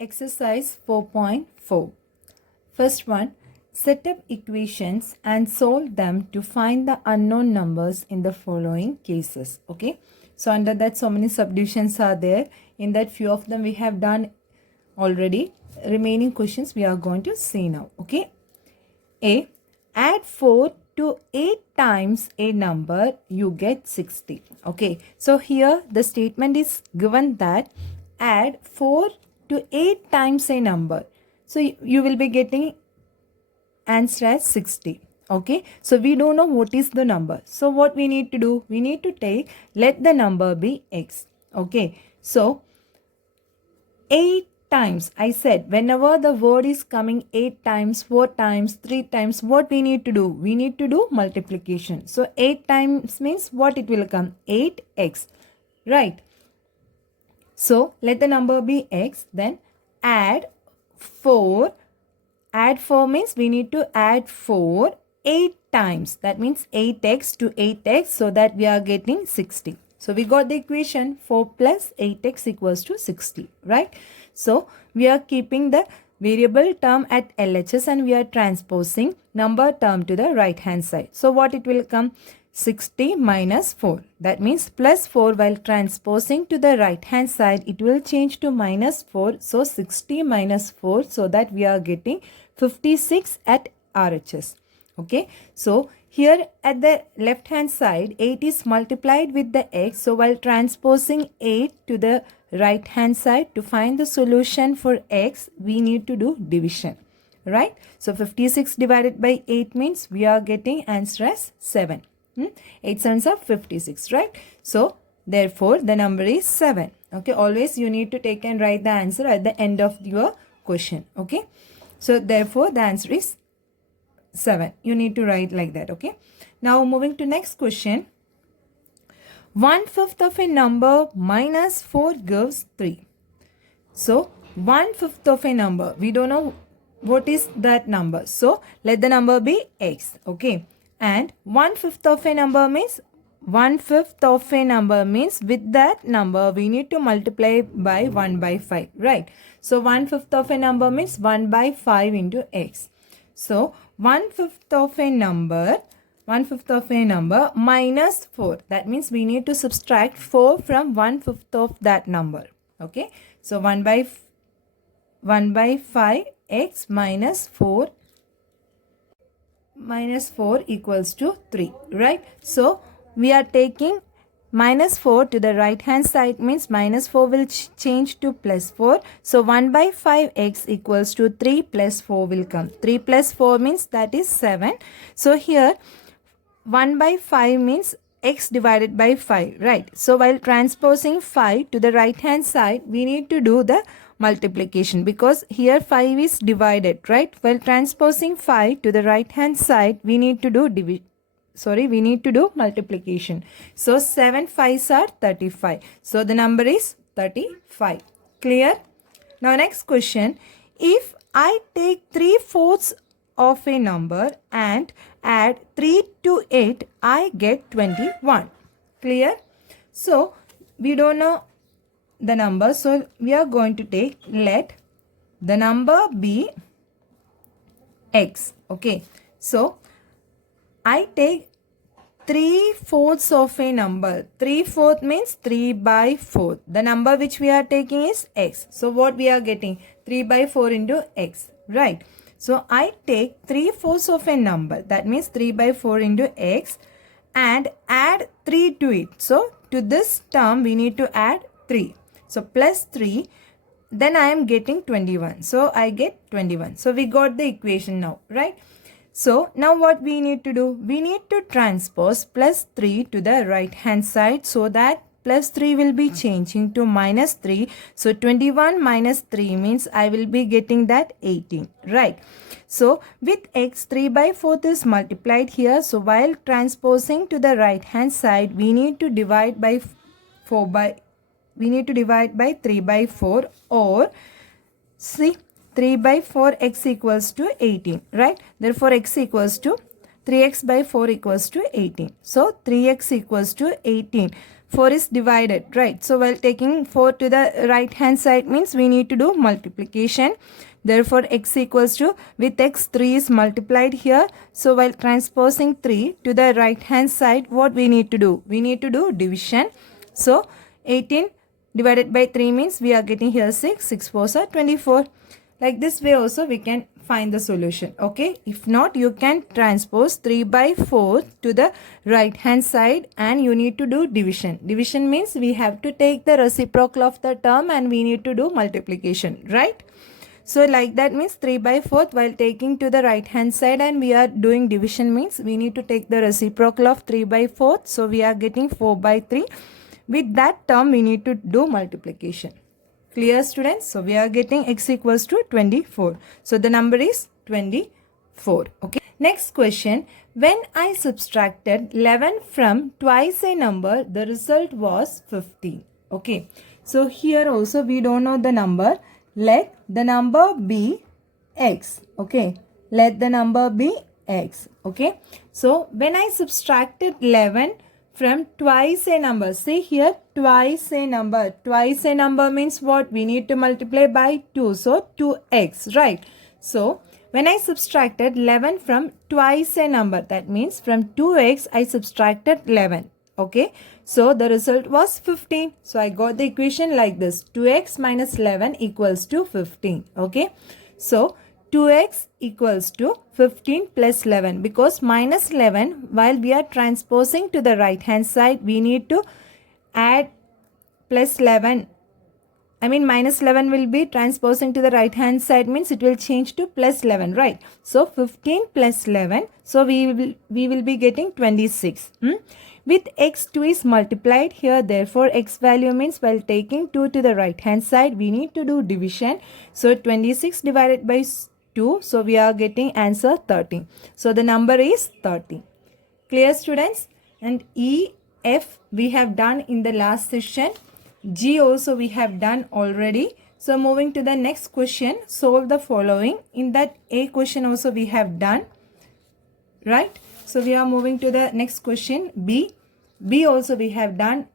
Exercise 4.4. First one, set up equations and solve them to find the unknown numbers in the following cases. Okay. So under that so many subdivisions are there. In that few of them we have done already. Remaining questions we are going to see now. Okay. A. Add 4 to 8 times a number, you get 60. Okay. So here the statement is given that add 4 to 8 times a number. So you will be getting answer as 60. Okay. So we don't know what is the number. So what we need to do? We need to take, let the number be x. Okay. So 8 times, I said whenever the word is coming 8 times, 4 times, 3 times, what we need to do? We need to do multiplication. So 8 times means what it will come? 8x. Right. So let the number be x. Then add 4. Add 4 means we need to add 4 8 times. That means 8x to 8x, so that we are getting 60. So we got the equation 4 plus 8x equals to 60. Right. So we are keeping the variable term at LHS and we are transposing number term to the right hand side. So what it will come? 60 minus 4. That means plus 4, while transposing to the right hand side it will change to minus 4. So 60 minus 4, so that we are getting 56 at RHS. Okay. So here at the left hand side 8 is multiplied with the x. So while transposing 8 to the right hand side, to find the solution for x we need to do division. Right. So 56 divided by 8 means we are getting answer as 7. 8 sevens are 56, right? So therefore the number is 7. Okay. Always you need to take and write the answer at the end of your question. Okay. So therefore the answer is 7. You need to write like that. Okay. Now moving to next question. 1/5 of a number minus 4 gives 3. So 1/5 of a number, we don't know what is that number. So let the number be x. Okay. And 1/5 of a number means 1/5 of a number means with that number we need to multiply by 1 by 5. Right. So 1/5 of a number means 1 by 5 into x. So 1/5 of a number, 1/5 of a number minus 4. That means we need to subtract 4 from 1/5 of that number. Okay. So 1 by 5 x minus 4 equals to 3. Right. So we are taking minus 4 to the right hand side means minus 4 will change to plus 4. So 1 by 5x equals to 3 plus 4 will come. 3 plus 4 means that is 7. So here 1 by 5 means x divided by 5. Right. So while transposing 5 to the right hand side we need to do the multiplication because here 5 is divided. Right. While transposing 5 to the right hand side we need to do we need to do multiplication. So 7 5s are 35. So the number is 35. Clear? Now next question. If I take 3/4 of a number and add 3 to 8, I get 21. Clear? So we don't know the number. So we are going to take, let the number be x. Okay. So I take 3/4 of a number. 3/4 means 3 by 4. The number which we are taking is x. So what we are getting? 3 by 4 into x. Right. So I take 3/4 of a number. That means 3 by 4 into x and add 3 to it. So to this term we need to add 3. So plus 3. Then I am getting 21. So I get 21. So we got the equation now. Right. So now what we need to do? We need to transpose plus 3 to the right hand side so that plus 3 will be changing to minus 3. So 21 minus 3 means I will be getting that 18. Right. So with x 3 by 4 is multiplied here. So while transposing to the right hand side we need to divide by 3 by 4 or see 3 by 4 x equals to 18. Right. Therefore x equals to 3x by 4 equals to 18. So 3x equals to 18. 4 is divided, right? So while taking 4 to the right hand side means we need to do multiplication. Therefore, x equals to, with x 3 is multiplied here. So while transposing 3 to the right hand side, what we need to do? We need to do division. So 18 divided by 3 means we are getting here 6. 6 4s are 24. Like this way also we can find the solution. Okay. If not, you can transpose 3 by 4 to the right hand side and you need to do division. Division means we have to take the reciprocal of the term and we need to do multiplication, right? So like that means 3 by 4 while taking to the right hand side and we are doing division means we need to take the reciprocal of 3 by 4. So we are getting 4 by 3. With that term we need to do multiplication. Clear, students? So we are getting x equals to 24. So the number is 24. Okay. Next question. When I subtracted 11 from twice a number, the result was 15. Okay. So here also we don't know the number. Let the number be x. Okay. Let the number be x. Okay. So when I subtracted 11 from twice a number, see here, twice a number. Twice a number means what? We need to multiply by 2. So 2x, right? So when I subtracted 11 from twice a number, that means from 2x I subtracted 11. Okay. So the result was 15. So I got the equation like this. 2x minus 11 equals to 15. Okay. So 2x equals to 15 plus 11, because minus 11 while we are transposing to the right hand side we need to add plus 11. I mean minus 11 will be transposing to the right hand side means it will change to plus 11, right? So 15 plus 11. So we will be getting 26. With x2 is multiplied here, therefore x value means while taking 2 to the right hand side we need to do division. So 26 divided by 2. So we are getting answer 30. So the number is 30. Clear, students? And E, F we have done in the last session. G also we have done already. So moving to the next question, solve the following. In that A question also we have done, right? So we are moving to the next question, B. B also we have done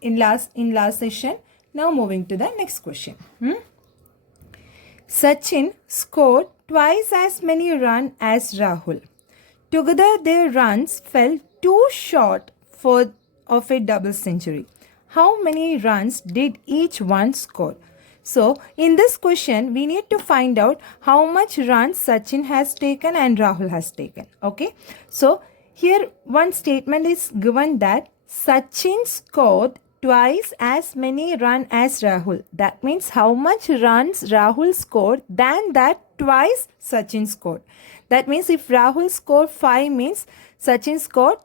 in last session. Now moving to the next question. Sachin scored twice as many runs as Rahul. Together their runs fell too short of a double century. How many runs did each one score? So in this question we need to find out how much runs Sachin has taken and Rahul has taken. Okay. So here one statement is given that Sachin scored twice as many runs as Rahul. That means how much runs Rahul scored than that twice Sachin scored. That means if Rahul scored 5 means Sachin scored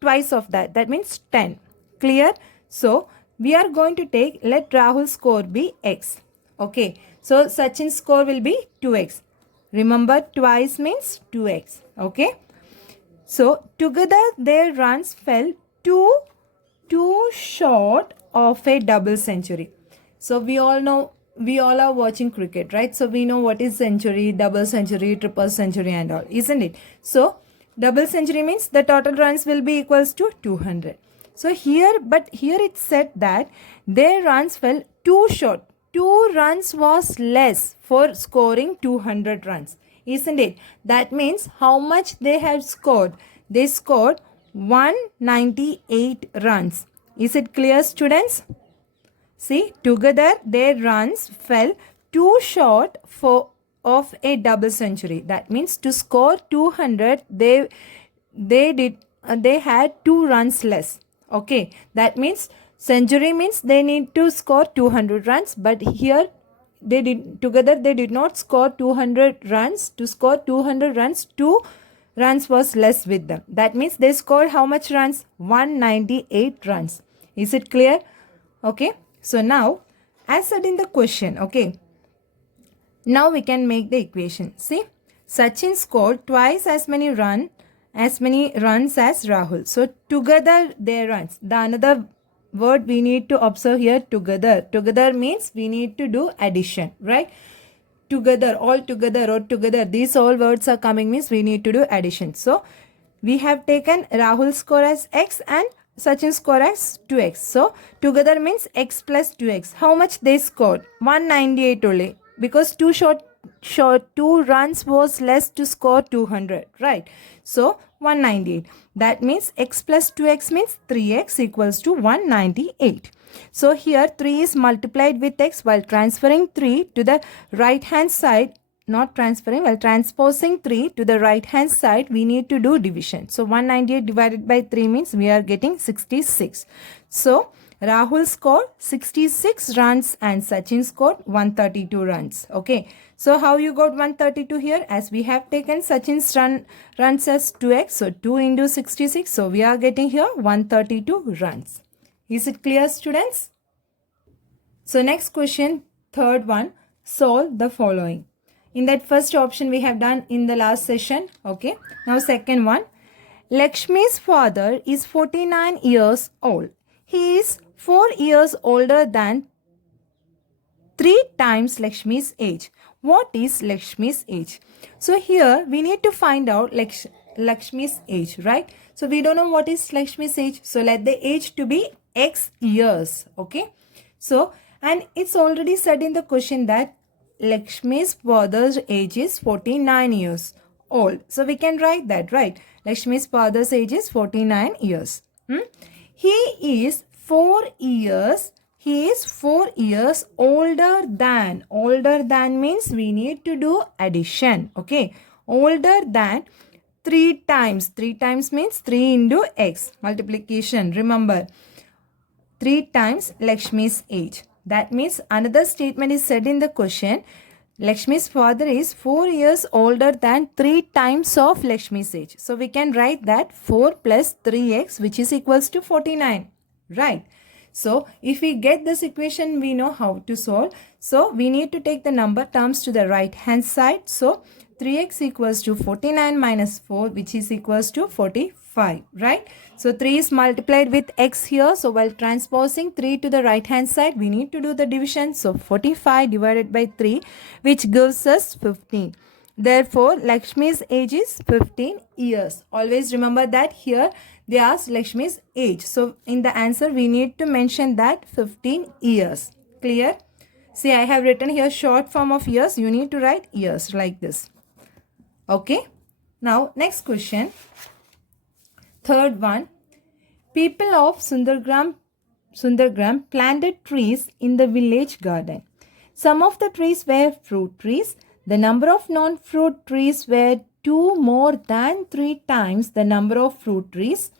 twice of that. That means 10. Clear? So we are going to take, let Rahul score be x. Okay. So Sachin's score will be 2x. Remember twice means 2x. Okay. So together their runs fell too short of a double century. So we all are watching cricket, right? So we know what is century, double century, triple century and all, isn't it? So double century means the total runs will be equals to 200. So here it said that their runs fell too short. 2 runs was less for scoring 200 runs, isn't it? That means how much they have scored? They scored 198 runs. Is it clear, students? See, together their runs fell too short of a double century. That means to score 200, they had 2 runs less. Okay, that means century means they need to score 200 runs, but here they did not score 200 runs. To score 200 runs, 2 runs was less with them. That means they scored how much runs? 198 runs. Is it clear? Okay. So now, as said in the question, okay. Now we can make the equation. See, Sachin scored twice as many runs as Rahul. So together their runs. The another word we need to observe here, together. Together means we need to do addition, right? Together, all together or together. These all words are coming means we need to do addition. So we have taken Rahul's score as x and Sachin score as 2x. So together means x plus 2x. How much they scored? 198 only. Because two runs was less to score 200, right? So 198. That means x plus 2x means 3x equals to 198. So here 3 is multiplied with x while transferring 3 to the right hand side. Not transferring, while transposing 3 to the right hand side, we need to do division. So 198 divided by 3 means we are getting 66. So Rahul scored 66 runs and Sachin scored 132 runs. Okay. So how you got 132 here? As we have taken Sachin's runs as 2x. So 2 into 66. So we are getting here 132 runs. Is it clear, students? So next question, third one, solve the following. In that first option we have done in the last session. Okay. Now second one. Lakshmi's father is 49 years old. He is 4 years older than 3 times Lakshmi's age. What is Lakshmi's age? So here we need to find out Lakshmi's age, right? So we don't know what is Lakshmi's age. So let the age to be x years. Okay. So and it's already said in the question that Lakshmi's father's age is 49 years old. So we can write that, right? Lakshmi's father's age is 49 years. He is 4 years. He is 4 years older than. Older than means we need to do addition. Okay. Older than 3 times. 3 times means 3 into x. Multiplication. Remember. 3 times Lakshmi's age. That means another statement is said in the question. Lakshmi's father is 4 years older than 3 times of Lakshmi's age. So we can write that 4 plus 3x which is equals to 49. Right. So if we get this equation, we know how to solve. So we need to take the number terms to the right hand side. So 3x equals to 49 minus 4 which is equals to 45. Right. So 3 is multiplied with x here. So while transposing 3 to the right hand side, we need to do the division. So 45 divided by 3 which gives us 15. Therefore, Lakshmi's age is 15 years. Always remember that here they asked Lakshmi's age. So in the answer, we need to mention that 15 years. Clear? See, I have written here short form of years. You need to write years like this. Okay. Now, next question. Third one. People of Sundargram planted trees in the village garden. Some of the trees were fruit trees. The number of non-fruit trees were 2 more than 3 times the number of fruit trees.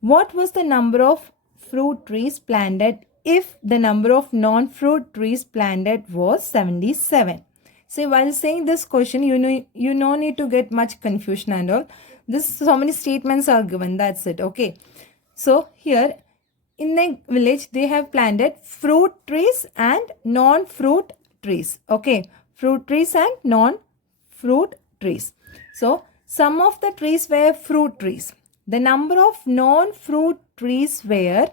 What was the number of fruit trees planted if the number of non-fruit trees planted was 77? See, while saying this question, you no need to get much confusion and all. So many statements are given. That's it. Okay. So here in the village, they have planted fruit trees and non-fruit trees. Okay. Fruit trees and non-fruit trees. So some of the trees were fruit trees. The number of non-fruit trees were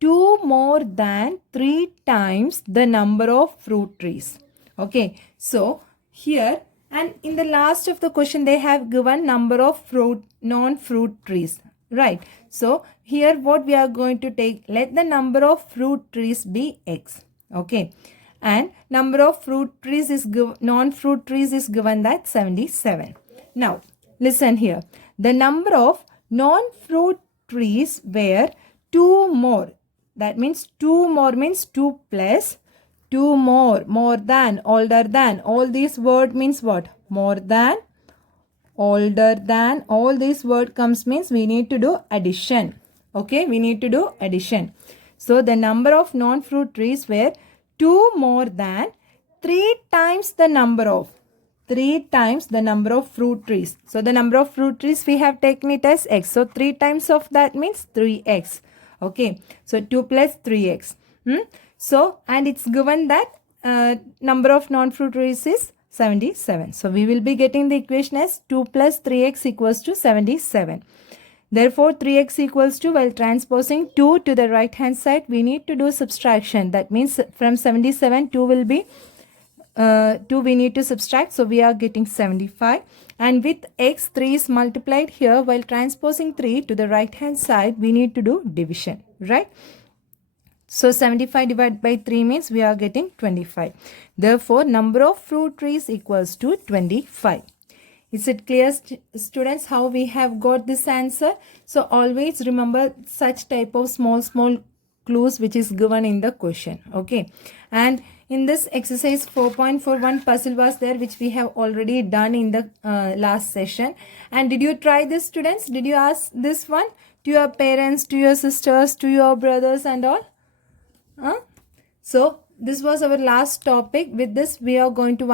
2 more than 3 times the number of fruit trees. Okay. So here and in the last of the question, they have given number of non-fruit trees. Right. So here what we are going to take, let the number of fruit trees be x. Okay. And number of fruit trees is non-fruit trees is given that 77. Now listen here. The number of non-fruit trees were 2 more. That means 2 more means 2 plus 2 more than, older than. All these word means what? More than, older than. All these word comes means we need to do addition. Okay, we need to do addition. So the number of non-fruit trees were 2 more than 3 times the number of fruit trees. So the number of fruit trees we have taken it as x. So 3 times of that means 3x. Okay. So 2 plus 3x. So and it's given that number of non-fruit trees is 77. So we will be getting the equation as 2 plus 3x equals to 77. Therefore 3x equals to, while transposing 2 to the right hand side, we need to do subtraction. That means from 77 2 will be 2 we need to subtract, so we are getting 75. And with x, 3 is multiplied here. While transposing 3 to the right hand side, we need to do division, right? So 75 divided by 3 means we are getting 25. Therefore, number of fruit trees equals to 25. Is it clear, students, how we have got this answer? So always remember such type of small clues which is given in the question. Okay. And in this exercise 4.41 puzzle was there, which we have already done in the last session. And did you try this, students? Did you ask this one to your parents, to your sisters, to your brothers and all? So this was our last topic. With this we are going to